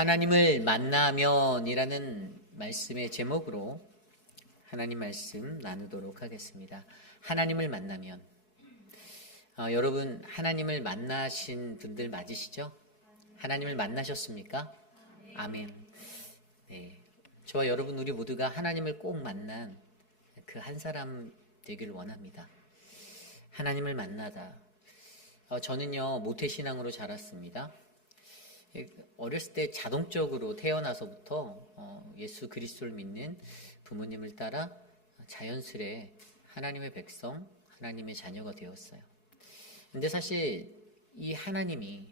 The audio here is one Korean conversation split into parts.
하나님을 만나면이라는 말씀의 제목으로 하나님 말씀 나누도록 하겠습니다. 하나님을 만나면. 여러분, 하나님을 만나신 분들 맞으시죠? 하나님을 만나셨습니까? 아멘. 네, 저와 여러분 우리 모두가 하나님을 꼭 만난 그 한 사람 되기를 원합니다. 하나님을 만나다. 저는요 모태신앙으로 자랐습니다. 어렸을 때 자동적으로 태어나서부터 예수 그리스도를 믿는 부모님을 따라 자연스레 하나님의 백성, 하나님의 자녀가 되었어요. 근데 사실 이 하나님이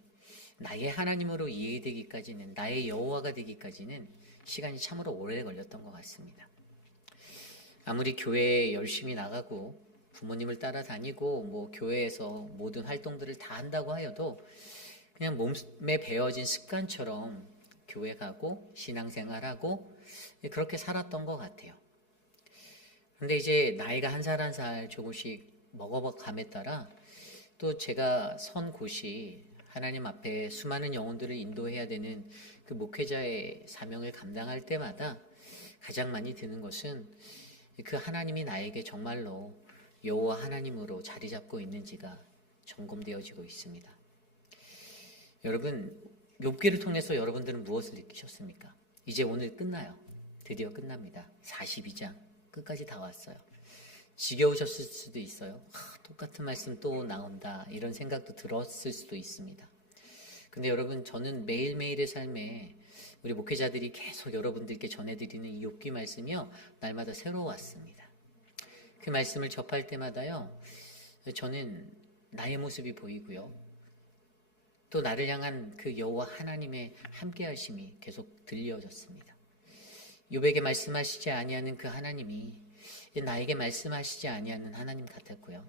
나의 하나님으로 이해되기까지는, 나의 여호와가 되기까지는 시간이 참으로 오래 걸렸던 것 같습니다. 아무리 교회에 열심히 나가고 부모님을 따라다니고 교회에서 모든 활동들을 다 한다고 하여도 그냥 몸에 배어진 습관처럼 교회 가고 신앙생활하고 그렇게 살았던 것 같아요. 그런데 이제 나이가 한 살 한 살 조금씩 먹어감에 따라 또 제가 선 곳이 하나님 앞에 수많은 영혼들을 인도해야 되는 그 목회자의 사명을 감당할 때마다 가장 많이 드는 것은 그 하나님이 나에게 정말로 여호와 하나님으로 자리 잡고 있는지가 점검되어지고 있습니다. 여러분, 욥기를 통해서 여러분들은 무엇을 느끼셨습니까? 이제 오늘 끝나요. 드디어 끝납니다. 42장 끝까지 다 왔어요. 지겨우셨을 수도 있어요. 똑같은 말씀 또 나온다 이런 생각도 들었을 수도 있습니다. 근데 여러분, 저는 매일매일의 삶에 우리 목회자들이 계속 여러분들께 전해드리는 이 욥기 말씀이요 날마다 새로웠습니다. 그 말씀을 접할 때마다요 저는 나의 모습이 보이고요, 또 나를 향한 그 여호와 하나님의 함께하심이 계속 들려졌습니다. 욥에게 말씀하시지 아니하는 그 하나님이 나에게 말씀하시지 아니하는 하나님 같았고요,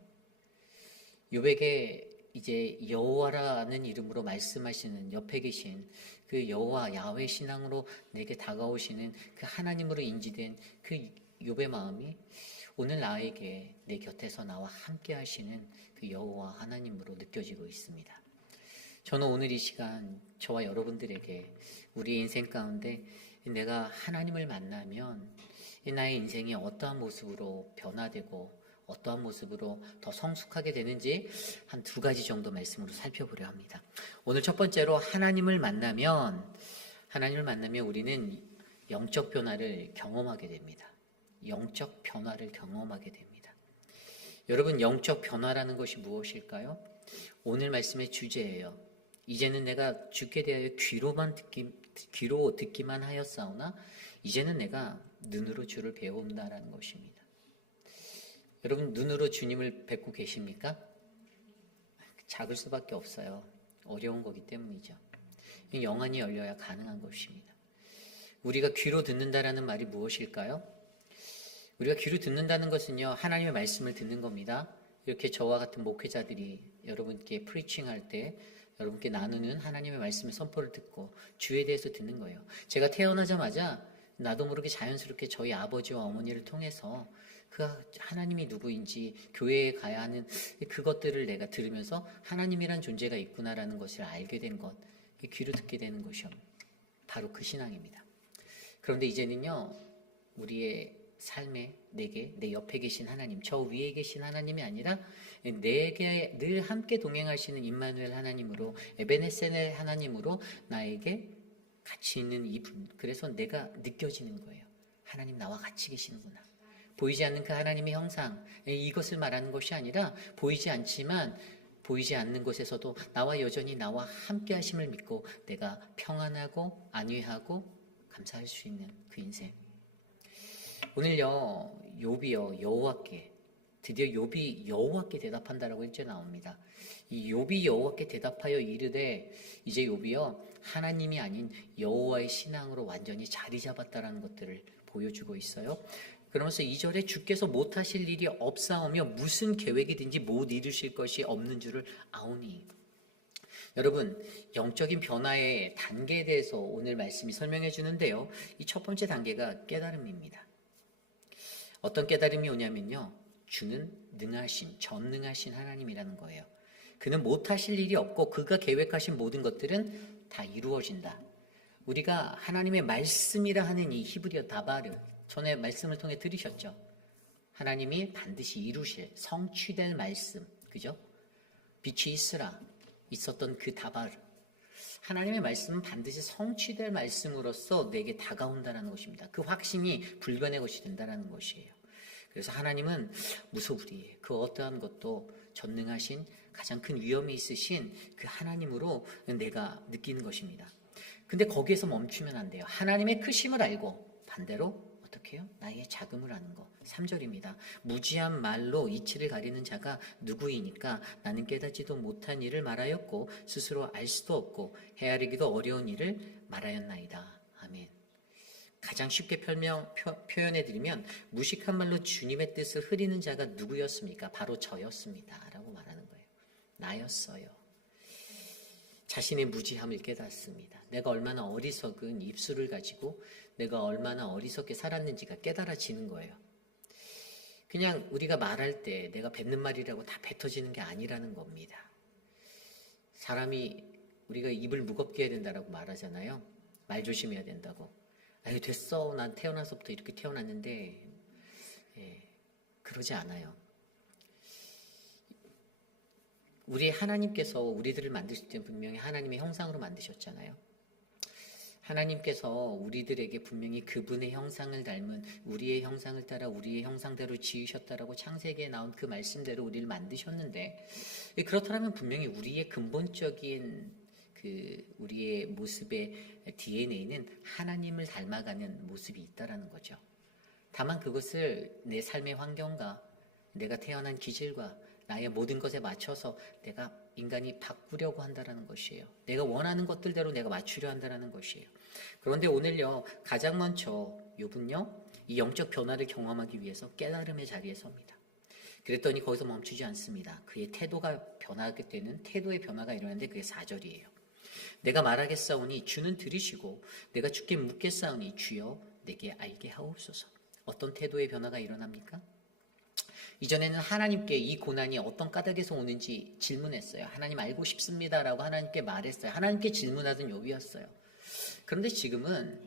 욥에게 이제 여호와라는 이름으로 말씀하시는 옆에 계신 그 여호와 야훼 신앙으로 내게 다가오시는 그 하나님으로 인지된 그 욥의 마음이 오늘 나에게 내 곁에서 나와 함께하시는 그 여호와 하나님으로 느껴지고 있습니다. 저는 오늘 이 시간 저와 여러분들에게 우리의 인생 가운데 내가 하나님을 만나면 나의 인생이 어떠한 모습으로 변화되고 어떠한 모습으로 더 성숙하게 되는지 한 두 가지 정도 말씀으로 살펴보려 합니다. 오늘 첫 번째로 하나님을 만나면 우리는 영적 변화를 경험하게 됩니다. 영적 변화를 경험하게 됩니다. 여러분, 영적 변화라는 것이 무엇일까요? 오늘 말씀의 주제예요. 이제는 내가 주께 대하여 귀로 듣기만 하였사오나 이제는 내가 눈으로 주를 배운다라는 것입니다. 여러분, 눈으로 주님을 뵙고 계십니까? 작을 수밖에 없어요. 어려운 거기 때문이죠. 영안이 열려야 가능한 것입니다. 우리가 귀로 듣는다라는 말이 무엇일까요? 우리가 귀로 듣는다는 것은요 하나님의 말씀을 듣는 겁니다. 이렇게 저와 같은 목회자들이 여러분께 프리칭할 때 여러분께 나누는 하나님의 말씀의 선포를 듣고 주에 대해서 듣는 거예요. 제가 태어나자마자 나도 모르게 자연스럽게 저희 아버지와 어머니를 통해서 그 하나님이 누구인지 교회에 가야 하는 그것들을 내가 들으면서 하나님이란 존재가 있구나라는 것을 알게 된 것, 귀로 듣게 되는 것이요 바로 그 신앙입니다. 그런데 이제는요 우리의 삶에 내게 내 옆에 계신 하나님, 저 위에 계신 하나님이 아니라 내게 늘 함께 동행하시는 임마누엘 하나님으로, 에베네셀 하나님으로 나에게 같이 있는 이분, 그래서 내가 느껴지는 거예요. 하나님 나와 같이 계시는구나. 보이지 않는 그 하나님의 형상, 이것을 말하는 것이 아니라 보이지 않지만 보이지 않는 곳에서도 여전히 나와 함께 하심을 믿고 내가 평안하고 안위하고 감사할 수 있는 그 인생. 오늘요 욥이요 여호와께, 드디어 욥이 여호와께 대답한다라고 1절 나옵니다. 이 욥이 여호와께 대답하여 이르되, 이제 욥이요 하나님이 아닌 여호와의 신앙으로 완전히 자리 잡았다라는 것들을 보여주고 있어요. 그러면서 2절에 주께서 못하실 일이 없사오며 무슨 계획이든지 못 이루실 것이 없는 줄을 아오니. 여러분, 영적인 변화의 단계에 대해서 오늘 말씀이 설명해 주는데요, 이 첫 번째 단계가 깨달음입니다. 어떤 깨달음이 오냐면요, 주는 전능하신 하나님이라는 거예요. 그는 못하실 일이 없고 그가 계획하신 모든 것들은 다 이루어진다. 우리가 하나님의 말씀이라 하는 이 히브리어 다바르, 전에 말씀을 통해 들으셨죠? 하나님이 반드시 이루실 성취될 말씀, 그죠? 빛이 있으라 있었던 그 다바르, 하나님의 말씀은 반드시 성취될 말씀으로서 내게 다가온다는 것입니다. 그 확신이 불변의 것이 된다는 것이에요. 그래서 하나님은 무소불위에 그 어떠한 것도 전능하신 가장 큰 위엄이 있으신 그 하나님으로 내가 느끼는 것입니다. 근데 거기에서 멈추면 안 돼요. 하나님의 크심을 알고 반대로 어떻게 해요? 나의 작음을 아는 거. 3절입니다. 무지한 말로 이치를 가리는 자가 누구이니까 나는 깨닫지도 못한 일을 말하였고 스스로 알 수도 없고 헤아리기도 어려운 일을 말하였나이다. 아멘. 가장 쉽게 표현해드리면 무식한 말로 주님의 뜻을 흐리는 자가 누구였습니까? 바로 저였습니다 라고 말하는 거예요. 나였어요. 자신의 무지함을 깨닫습니다. 내가 얼마나 어리석은 입술을 가지고 내가 얼마나 어리석게 살았는지가 깨달아지는 거예요. 그냥 우리가 말할 때 내가 뱉는 말이라고 다 뱉어지는 게 아니라는 겁니다. 사람이 우리가 입을 무겁게 해야 된다라고 말하잖아요. 말 조심해야 된다고. 아유 됐어. 난 태어나서부터 이렇게 태어났는데 그러지 않아요. 우리 하나님께서 우리들을 만드실 때 분명히 하나님의 형상으로 만드셨잖아요. 하나님께서 우리들에게 분명히 그분의 형상을 닮은 우리의 형상을 따라 우리의 형상대로 지으셨다라고 창세기에 나온 그 말씀대로 우리를 만드셨는데, 그렇다면 분명히 우리의 근본적인 우리의 모습의 DNA는 하나님을 닮아가는 모습이 있다라는 거죠. 다만 그것을 내 삶의 환경과 내가 태어난 기질과 나의 모든 것에 맞춰서 내가 인간이 바꾸려고 한다는 것이에요. 내가 원하는 것들대로 내가 맞추려 한다는 것이에요. 그런데 오늘요, 가장 먼저 욥은요, 이 영적 변화를 경험하기 위해서 깨달음의 자리에 섭니다. 그랬더니 거기서 멈추지 않습니다. 그의 태도가 변하게 되는 태도의 변화가 일어나는데 그게 4절이에요. 내가 말하겠사오니 주는 들으시고 내가 주께 묻겠사오니 주여 내게 알게 하옵소서. 어떤 태도의 변화가 일어납니까? 이전에는 하나님께 이 고난이 어떤 까닭에서 오는지 질문했어요. 하나님 알고 싶습니다라고 하나님께 말했어요. 하나님께 질문하던 욥이었어요. 그런데 지금은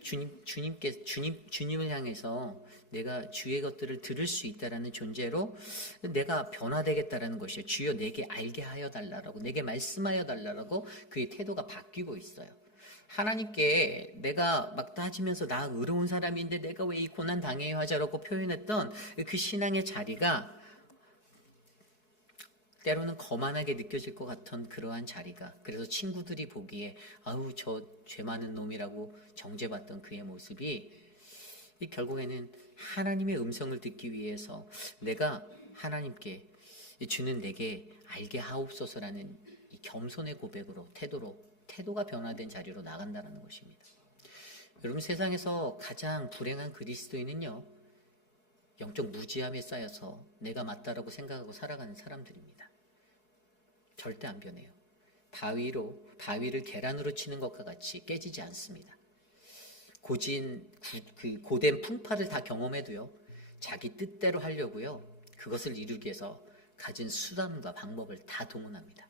주님을 향해서 내가 주의 것들을 들을 수 있다라는 존재로 내가 변화되겠다라는 것이에요. 주여 내게 알게 하여 달라라고, 내게 말씀하여 달라라고 그의 태도가 바뀌고 있어요. 하나님께 내가 막 따지면서 나 의로운 사람인데 내가 왜 이 고난 당해야 하자라고 표현했던 그 신앙의 자리가 때로는 거만하게 느껴질 것 같은 그러한 자리가, 그래서 친구들이 보기에 아우 저 죄 많은 놈이라고 정죄받던 그의 모습이 결국에는 하나님의 음성을 듣기 위해서 내가 하나님께 주는 내게 알게 하옵소서라는 이 겸손의 고백으로 태도가 변화된 자리로 나간다는 것입니다. 여러분, 세상에서 가장 불행한 그리스도인은요, 영적 무지함에 쌓여서 내가 맞다라고 생각하고 살아가는 사람들입니다. 절대 안 변해요. 바위를 계란으로 치는 것과 같이 깨지지 않습니다. 고된 풍파를 다 경험해도요, 자기 뜻대로 하려고요, 그것을 이루기 위해서 가진 수단과 방법을 다 동원합니다.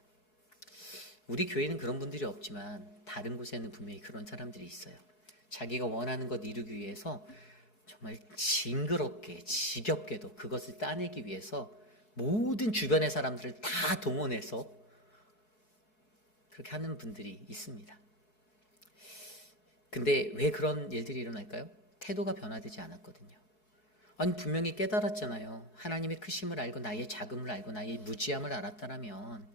우리 교회는 그런 분들이 없지만 다른 곳에는 분명히 그런 사람들이 있어요. 자기가 원하는 것 이루기 위해서 정말 징그럽게 지겹게도 그것을 따내기 위해서 모든 주변의 사람들을 다 동원해서 그렇게 하는 분들이 있습니다. 근데 왜 그런 일들이 일어날까요? 태도가 변화되지 않았거든요. 아니 분명히 깨달았잖아요. 하나님의 크심을 알고 나의 작음을 알고 나의 무지함을 알았다라면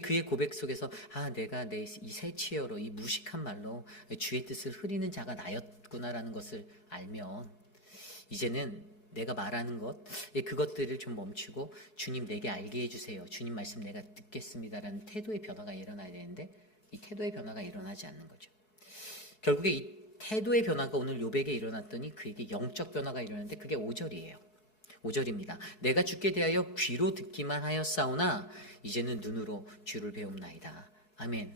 그의 고백 속에서 내가 내 이 새치어로 이 무식한 말로 주의 뜻을 흐리는 자가 나였구나라는 것을 알면 이제는 내가 말하는 그것들을 좀 멈추고 주님 내게 알게 해주세요. 주님 말씀 내가 듣겠습니다라는 태도의 변화가 일어나야 되는데 이 태도의 변화가 일어나지 않는 거죠. 결국에 이 태도의 변화가 오늘 욥에게 일어났더니 그에게 영적 변화가 일어났는데 그게 5절이에요. 5절입니다. 내가 주께 대하여 귀로 듣기만 하였사오나 이제는 눈으로 주를 배움나이다. 아멘.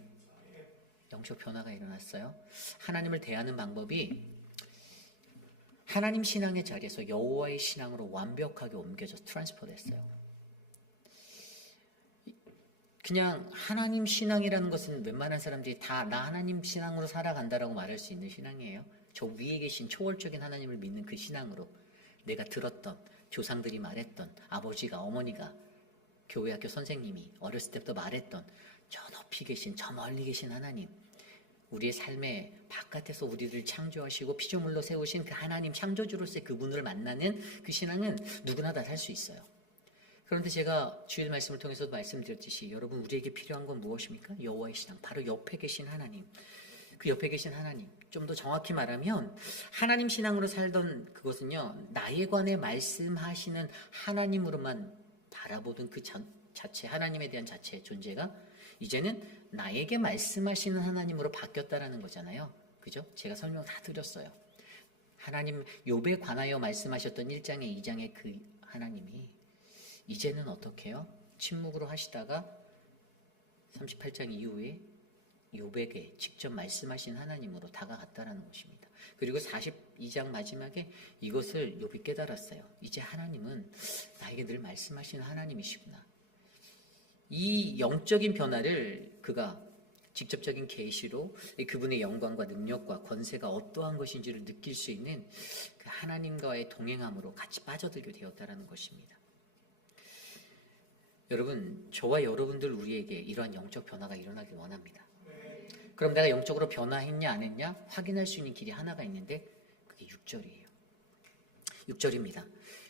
영적 변화가 일어났어요. 하나님을 대하는 방법이 하나님 신앙의 자리에서 여호와의 신앙으로 완벽하게 옮겨져서 트랜스퍼 됐어요. 그냥 하나님 신앙이라는 것은 웬만한 사람들이 다 나 하나님 신앙으로 살아간다라고 말할 수 있는 신앙이에요. 저 위에 계신 초월적인 하나님을 믿는 그 신앙으로 내가 들었던 조상들이 말했던 아버지가 어머니가 교회 학교 선생님이 어렸을 때부터 말했던 저 높이 계신 저 멀리 계신 하나님, 우리의 삶의 바깥에서 우리를 창조하시고 피조물로 세우신 그 하나님 창조주로서의 그분을 만나는 그 신앙은 누구나 다 살 수 있어요. 그런데 제가 주일 말씀을 통해서도 말씀드렸듯이 여러분 우리에게 필요한 건 무엇입니까? 여호와의 신앙, 바로 옆에 계신 하나님. 그 옆에 계신 하나님, 좀 더 정확히 말하면 하나님 신앙으로 살던 그것은요, 나에 관해 말씀하시는 하나님으로만 바라보던 그 자체, 하나님에 대한 자체의 존재가 이제는 나에게 말씀하시는 하나님으로 바뀌었다라는 거잖아요. 그죠? 제가 설명 다 드렸어요. 하나님 욥에 관하여 말씀하셨던 1장에 2장의 그 하나님이 이제는 어떻게 해요? 침묵으로 하시다가 38장 이후에 욥에게 직접 말씀하신 하나님으로 다가갔다라는 것입니다. 그리고 42장 마지막에 이것을 욥이 깨달았어요. 이제 하나님은 나에게 늘 말씀하시는 하나님이시구나. 이 영적인 변화를 그가 직접적인 계시로 그분의 영광과 능력과 권세가 어떠한 것인지를 느낄 수 있는 그 하나님과의 동행함으로 같이 빠져들게 되었다라는 것입니다. 여러분, 저와 여러분들 우리에게 이러한 영적 변화가 일어나길 원합니다. 그럼 내가 영적으로 변화했냐 안 했냐 확인할 수 있는 길이 하나가 있는데 그게 6절이에요. 6절입니다.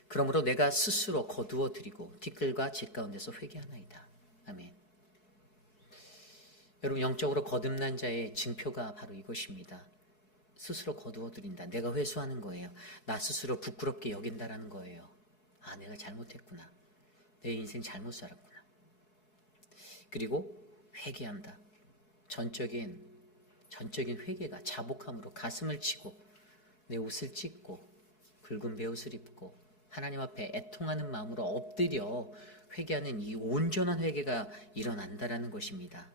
그러므로 내가 스스로 거두어 드리고 티끌과 질 가운데서 회개하나이다. 아멘. 여러분, 영적으로 거듭난 자의 징표가 바로 이것입니다. 스스로 거두어 드린다. 내가 회수하는 거예요. 나 스스로 부끄럽게 여긴다라는 거예요. 아, 내가 잘못했구나. 내 인생 잘못 살았구나. 그리고 회개한다. 전적인 회개가 자복함으로 가슴을 치고 내 옷을 찢고 굵은 베옷을 입고 하나님 앞에 애통하는 마음으로 엎드려 회개하는 이 온전한 회개가 일어난다라는 것입니다.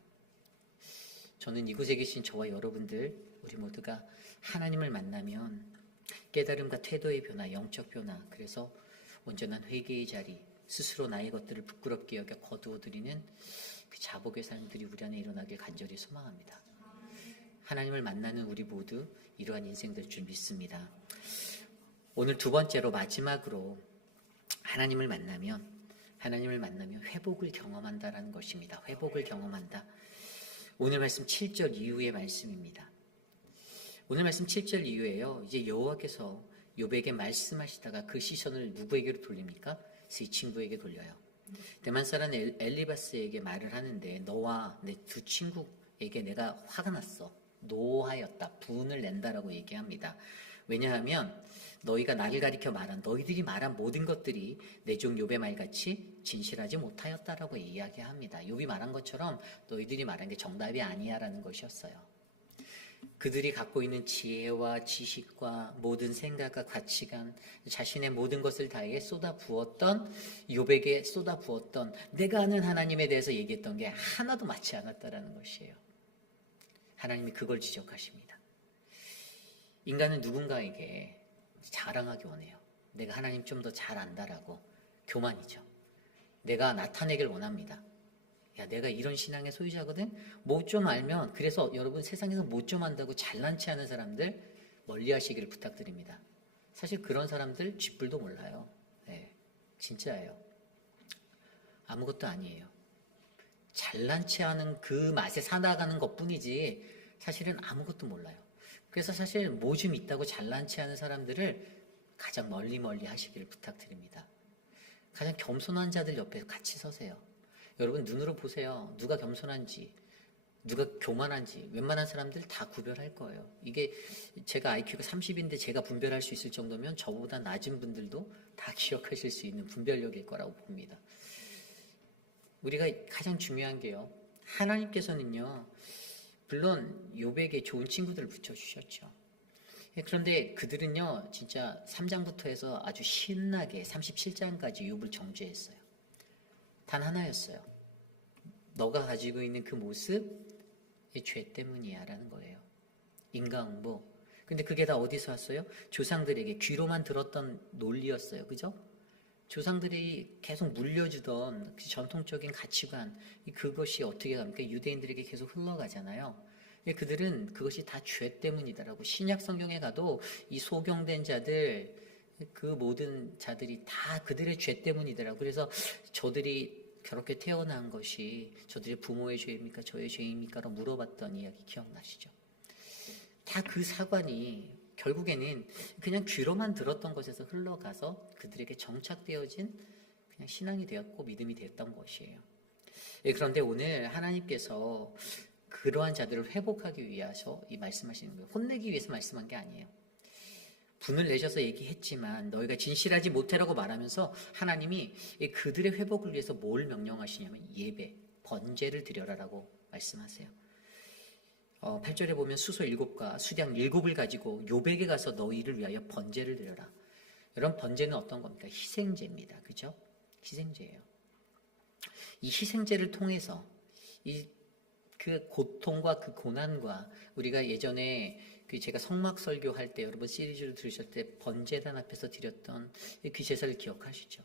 저는 이곳에 계신 저와 여러분들 우리 모두가 하나님을 만나면 깨달음과 태도의 변화, 영적 변화, 그래서 온전한 회개의 자리, 스스로 나의 것들을 부끄럽게 여겨 거두어드리는 그 자복의 삶들이 우리 안에 일어나길 간절히 소망합니다. 하나님을 만나는 우리 모두 이러한 인생 될 줄 믿습니다. 오늘 두 번째로 마지막으로 하나님을 만나면 회복을 경험한다라는 것입니다. 회복을 경험한다. 오늘 말씀 7절 이후의 말씀입니다. 오늘 말씀 7절 이후에요. 이제 여호와께서 욥에게 말씀하시다가 그 시선을 누구에게로 돌립니까? 세 친구에게 돌려요. 대만 사람 엘리바스에게 말을 하는데 너와 내 두 친구에게 내가 화가 났어. 노하였다. 분을 낸다라고 얘기합니다. 왜냐하면 너희가 나를 가리켜 말한 너희들이 말한 모든 것들이 내 종 욥의 말같이 진실하지 못하였다라고 이야기합니다. 욥이 말한 것처럼 너희들이 말한 게 정답이 아니야라는 것이었어요. 그들이 갖고 있는 지혜와 지식과 모든 생각과 가치관, 자신의 모든 것을 다해 욥에게 쏟아부었던 내가 아는 하나님에 대해서 얘기했던 게 하나도 맞지 않았다라는 것이에요. 하나님이 그걸 지적하십니다. 인간은 누군가에게 자랑하기 원해요. 내가 하나님 좀 더 잘 안다라고. 교만이죠. 내가 나타내길 원합니다. 야, 내가 이런 신앙의 소유자거든? 뭐 좀 알면, 그래서 여러분 세상에서 뭐 좀 안다고 잘난 체 하는 사람들 멀리 하시기를 부탁드립니다. 사실 그런 사람들 쥐뿔도 몰라요. 네, 진짜예요. 아무것도 아니에요. 잘난 체 하는 그 맛에 살아가는 것 뿐이지 사실은 아무것도 몰라요. 그래서 사실 뭐 좀 있다고 잘난 체 하는 사람들을 가장 멀리 하시기를 부탁드립니다. 가장 겸손한 자들 옆에 같이 서세요. 여러분 눈으로 보세요. 누가 겸손한지, 누가 교만한지 웬만한 사람들 다 구별할 거예요. 이게 제가 IQ가 30인데 제가 분별할 수 있을 정도면 저보다 낮은 분들도 다 기억하실 수 있는 분별력일 거라고 봅니다. 우리가 가장 중요한 게요. 하나님께서는요. 물론 욥에게 좋은 친구들을 붙여주셨죠. 그런데 그들은요. 진짜 3장부터 해서 아주 신나게 37장까지 욥을 정죄했어요. 단 하나였어요. 너가 가지고 있는 그 모습, 죄 때문이야 라는 거예요. 인과응보. 근데 그게 다 어디서 왔어요? 조상들에게 귀로만 들었던 논리였어요. 그죠? 조상들이 계속 물려주던 그 전통적인 가치관, 그것이 어떻게 합니까? 유대인들에게 계속 흘러가잖아요. 그들은 그것이 다 죄 때문이다라고, 신약 성경에 가도 이 소경된 자들, 그 모든 자들이 다 그들의 죄 때문이더라고. 그래서 저들이 그렇게 태어난 것이 저들의 부모의 죄입니까? 저의 죄입니까? 라고 물어봤던 이야기 기억나시죠? 다 그 사관이 결국에는 그냥 귀로만 들었던 것에서 흘러가서 그들에게 정착되어진 그냥 신앙이 되었고 믿음이 되었던 것이에요. 그런데 오늘 하나님께서 그러한 자들을 회복하기 위해서 이 말씀하시는 거예요. 혼내기 위해서 말씀한 게 아니에요. 분을 내셔서 얘기했지만 너희가 진실하지 못해라고 말하면서 하나님이 그들의 회복을 위해서 뭘 명령하시냐면 예배, 번제를 드려라라고 말씀하세요. 8절에 보면 수소 7과 수량 7을 가지고 요백에 가서 너희를 위하여 번제를 드려라. 여러분, 번제는 어떤 겁니까? 희생제입니다. 그죠? 희생제예요. 이 희생제를 통해서 그 고통과 그 고난과, 우리가 예전에 제가 성막 설교할 때 여러분 시리즈를 들으실 때 번제단 앞에서 드렸던 그 제사를 기억하시죠?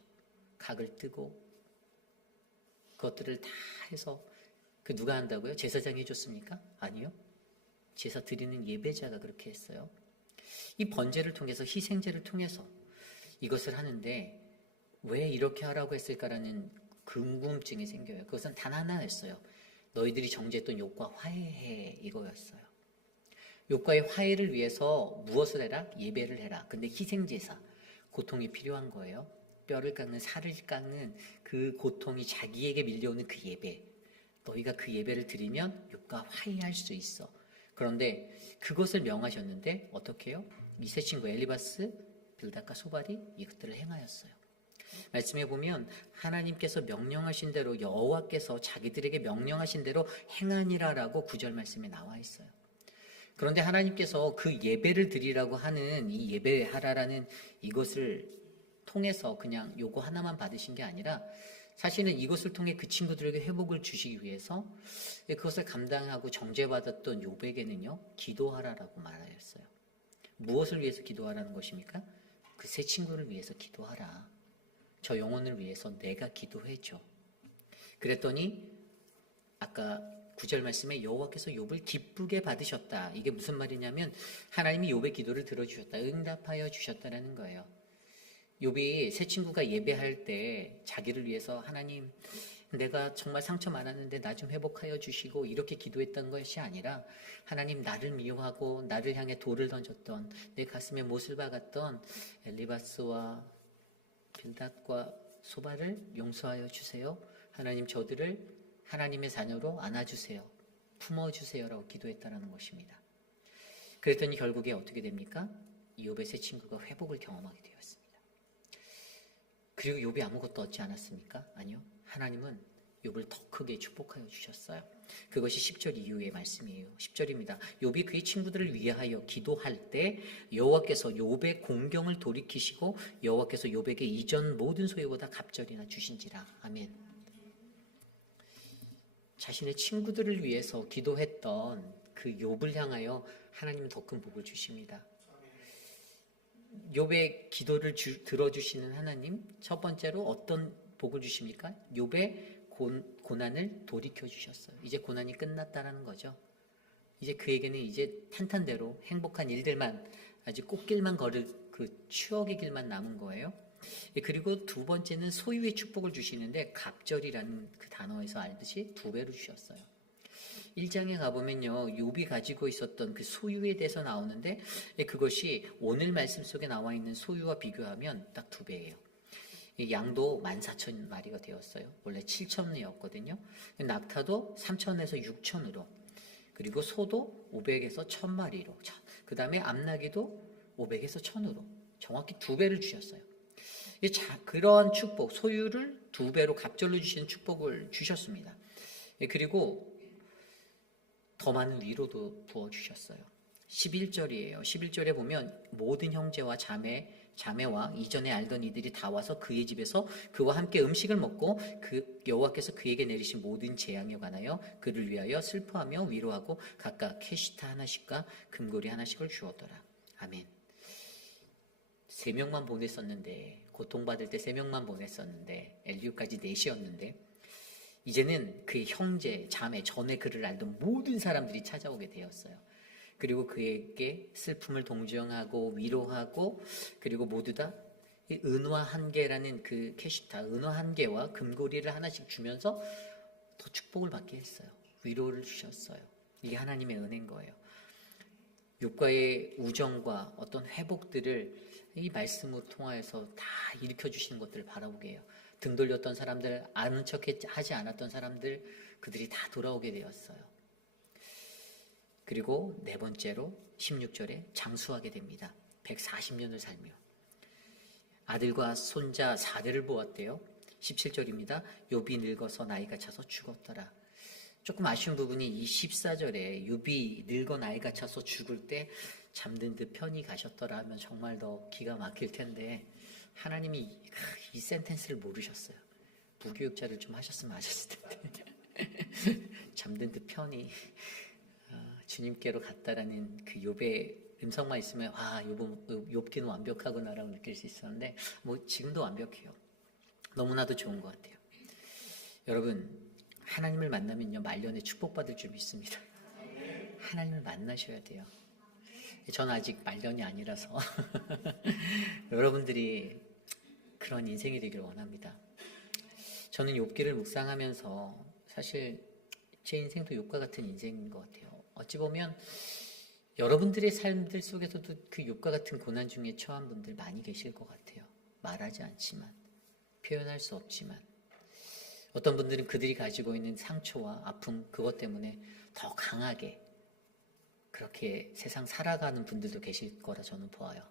각을 뜨고 그것들을 다 해서 그 누가 한다고요? 제사장이 해줬습니까? 아니요. 제사 드리는 예배자가 그렇게 했어요. 이 번제를 통해서, 희생제를 통해서 이것을 하는데 왜 이렇게 하라고 했을까라는 궁금증이 생겨요. 그것은 단 하나였어요. 너희들이 정죄했던 욕과 화해해, 이거였어요. 욕과의 화해를 위해서 무엇을 해라? 예배를 해라. 근데 희생제사, 고통이 필요한 거예요. 뼈를 깎는, 살을 깎는 그 고통이 자기에게 밀려오는 그 예배, 너희가 그 예배를 드리면 욕과 화해할 수 있어. 그런데 그것을 명하셨는데 어떻게 해요? 이 세 친구 엘리바스, 빌닷과 소발이 이것들을 행하였어요. 말씀해 보면 하나님께서 명령하신 대로, 여호와께서 자기들에게 명령하신 대로 행하니라라고 9절 말씀에 나와 있어요. 그런데 하나님께서 그 예배를 드리라고 하는 이 예배하라라는 이것을 통해서 그냥 요거 하나만 받으신 게 아니라 사실은 이것을 통해 그 친구들에게 회복을 주시기 위해서 그것을 감당하고 정죄받았던 요백에는요, 기도하라라고 말하였어요. 무엇을 위해서 기도하라는 것입니까? 그 세 친구를 위해서 기도하라. 저 영혼을 위해서 내가 기도해줘. 그랬더니 아까 9절 말씀에 여호와께서 욥을 기쁘게 받으셨다. 이게 무슨 말이냐면 하나님이 욥의 기도를 들어주셨다. 응답하여 주셨다라는 거예요. 욥이 세 친구가 예배할 때 자기를 위해서 하나님, 내가 정말 상처 많았는데 나 좀 회복하여 주시고 이렇게 기도했던 것이 아니라 하나님, 나를 미워하고 나를 향해 돌을 던졌던, 내 가슴에 못을 박았던 엘리바스와 빌닷과 소발을 용서하여 주세요. 하나님, 저들을 하나님의 자녀로 안아주세요. 품어주세요라고 기도했다라는 것입니다. 그랬더니 결국에 어떻게 됩니까? 이 욥의 세 친구가 회복을 경험하게 되었습니다. 그리고 욥이 아무것도 얻지 않았습니까? 아니요. 하나님은 욥을 더 크게 축복하여 주셨어요. 그것이 10절 이후의 말씀이에요. 10절입니다. 욥이 그의 친구들을 위하여 기도할 때 여호와께서 욥의 공경을 돌이키시고 여호와께서 욥에게 이전 모든 소유보다 갑절이나 주신지라. 아멘. 자신의 친구들을 위해서 기도했던 그 욥을 향하여 하나님은 더 큰 복을 주십니다. 욥의 기도를 들어주시는 하나님, 첫 번째로 어떤 복을 주십니까? 욥의 고난을 돌이켜 주셨어요. 이제 고난이 끝났다라는 거죠. 이제 그에게는 이제 탄탄대로 행복한 일들만, 아주 꽃길만 걸을 그 추억의 길만 남은 거예요. 그리고 두 번째는 소유의 축복을 주시는데 갑절이라는 그 단어에서 알듯이 2배로 주셨어요. 1장에 가보면요, 욥이 가지고 있었던 그 소유에 대해서 나오는데 그것이 오늘 말씀 속에 나와 있는 소유와 비교하면 딱 2배예요. 양도 14,000마리가 되었어요. 원래 7,000이었거든요. 낙타도 3,000에서 6,000으로, 그리고 소도 500에서 1,000마리로, 그 다음에 암나귀도 500에서 1,000으로 정확히 2배를 주셨어요. 그러한 축복, 소유를 2배로 갑절로 주시는 축복을 주셨습니다. 그리고 더 많은 위로도 부어주셨어요. 11절이에요. 11절에 보면 모든 형제와 자매와 이전에 알던 이들이 다 와서 그의 집에서 그와 함께 음식을 먹고 그 여호와께서 그에게 내리신 모든 재앙에 관하여 그를 위하여 슬퍼하며 위로하고 각각 캐시타 하나씩과 금고리 하나씩을 주었더라. 아멘. 3명만 보냈었는데 고통받을 때 3명만 보냈었는데 엘리후까지 4이었는데 이제는 그의 형제, 자매, 전에 그를 알던 모든 사람들이 찾아오게 되었어요. 그리고 그에게 슬픔을 동정하고 위로하고 그리고 모두 다 이 은화 한 개라는 그 캐시타, 은화 한 개와 금고리를 하나씩 주면서 더 축복을 받게 했어요. 위로를 주셨어요. 이게 하나님의 은혜인 거예요. 욥과의 우정과 어떤 회복들을 이 말씀을 통하여서 다 일으켜 주시는 것들을 바라보게 해요. 등 돌렸던 사람들, 아는 척 하지 않았던 사람들, 그들이 다 돌아오게 되었어요. 그리고 4번째로 16절에 장수하게 됩니다. 140년을 살며 아들과 손자 4대를 보았대요. 17절입니다. 욥이 늙어서 나이가 차서 죽었더라. 조금 아쉬운 부분이 이 14절에 욥이 늙어 나이가 차서 죽을 때 잠든 듯 편히 가셨더라 하면 정말 더 기가 막힐 텐데 하나님이 이 센텐스를 모르셨어요. 부교육자를 좀 하셨으면 하셨을 텐데 잠든 듯 편히 주님께로 갔다라는 그 욥의 음성만 있으면 욥기는 완벽하구나라고 느낄 수 있었는데 뭐 지금도 완벽해요. 너무나도 좋은 것 같아요. 여러분 하나님을 만나면요 말년에 축복받을 줄 믿습니다. 하나님을 만나셔야 돼요. 저는 아직 말년이 아니라서 여러분들이 그런 인생이 되기를 원합니다. 저는 욥기를 묵상하면서 사실 제 인생도 욥과 같은 인생인 것 같아요. 어찌 보면 여러분들의 삶들 속에서도 그 욥과 같은 고난 중에 처한 분들 많이 계실 것 같아요. 말하지 않지만, 표현할 수 없지만 어떤 분들은 그들이 가지고 있는 상처와 아픔 그것 때문에 더 강하게 그렇게 세상 살아가는 분들도 계실 거라 저는 보아요.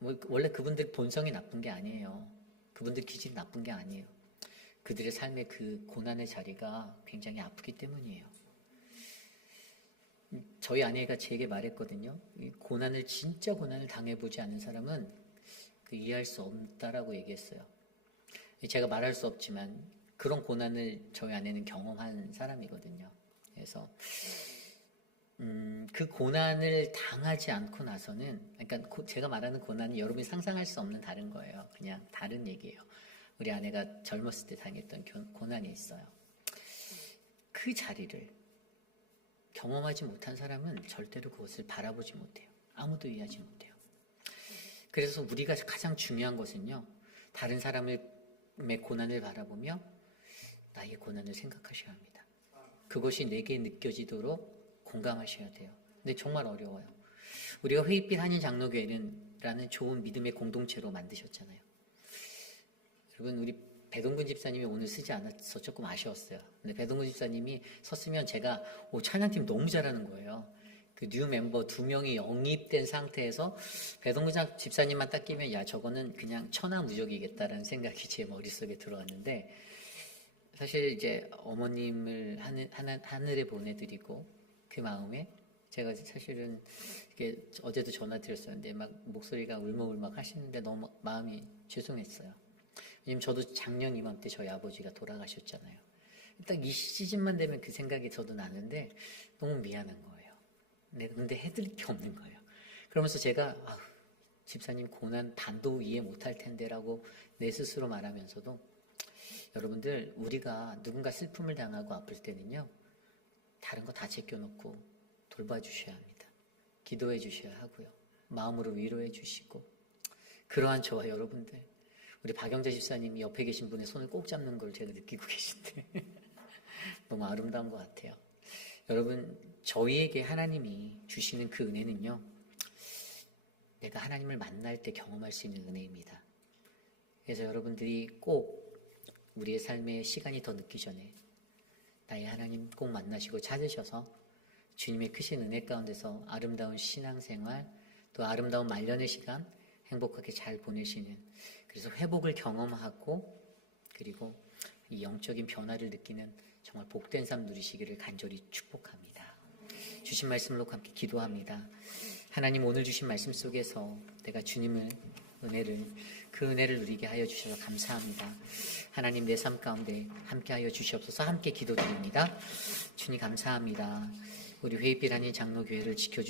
원래 그분들 본성이 나쁜 게 아니에요. 그분들 기질이 나쁜 게 아니에요. 그들의 삶의 그 고난의 자리가 굉장히 아프기 때문이에요. 저희 아내가 제게 말했거든요. 진짜 고난을 당해보지 않은 사람은 이해할 수 없다라고 얘기했어요. 제가 말할 수 없지만 그런 고난을 저희 아내는 경험한 사람이거든요. 그래서 그 고난을 당하지 않고 나서는, 그러니까 제가 말하는 고난이 여러분이 상상할 수 없는 다른 거예요. 그냥 다른 얘기예요. 우리 아내가 젊었을 때 당했던 고난이 있어요. 그 자리를 경험하지 못한 사람은 절대로 그것을 바라보지 못해요. 아무도 이해하지 못해요. 그래서 우리가 가장 중요한 것은요, 다른 사람의 고난을 바라보며 나의 고난을 생각하셔야 합니다. 그것이 내게 느껴지도록 공감하셔야 돼요. 근데 정말 어려워요. 우리가 회의빛 한인 장로교회라는 좋은 믿음의 공동체로 만드셨잖아요. 여러분, 우리 배동근 집사님이 오늘 쓰지 않아서 조금 아쉬웠어요. 근데 배동근 집사님이 섰으면 제가 찬양팀 너무 잘하는 거예요. 그 뉴 멤버 2명이 영입된 상태에서 배동근 집사님만 딱 끼면 야 저거는 그냥 천하무적이겠다라는 생각이 제 머릿속에 들어왔는데 사실 이제 어머님을 하늘에 보내드리고 그 마음에 제가 사실은 이렇게 어제도 전화 드렸었는데 막 목소리가 울먹울먹 하시는데 너무 마음이 죄송했어요. 왜냐면 저도 작년 이맘때 저희 아버지가 돌아가셨잖아요. 딱 이 시즌만 되면 그 생각이 저도 나는데 너무 미안한 거예요. 근데 해드릴 게 없는 거예요. 그러면서 제가 집사님 고난 반도 이해 못할 텐데라고 내 스스로 말하면서도 여러분들 우리가 누군가 슬픔을 당하고 아플 때는요 다른 거 다 제껴놓고 돌봐주셔야 합니다. 기도해 주셔야 하고요. 마음으로 위로해 주시고 그러한 저와 여러분들 우리 박영재 집사님이 옆에 계신 분의 손을 꼭 잡는 걸 제가 느끼고 계신데 너무 아름다운 것 같아요. 여러분 저희에게 하나님이 주시는 그 은혜는요 내가 하나님을 만날 때 경험할 수 있는 은혜입니다. 그래서 여러분들이 꼭 우리의 삶에 시간이 더 늦기 전에 나의 하나님 꼭 만나시고 찾으셔서 주님의 크신 은혜 가운데서 아름다운 신앙생활 또 아름다운 말년의 시간 행복하게 잘 보내시는 그래서 회복을 경험하고 그리고 이 영적인 변화를 느끼는 정말 복된 삶 누리시기를 간절히 축복합니다. 주신 말씀으로 함께 기도합니다. 하나님 오늘 주신 말씀 속에서 내가 주님을 그 은혜를 누리게 하여 주셔서 감사합니다. 하나님 내 삶 가운데 함께 하여 주시옵소서. 함께 기도드립니다. 주님 감사합니다. 우리 회의빛 한인 장로교회를 지켜주시옵소서.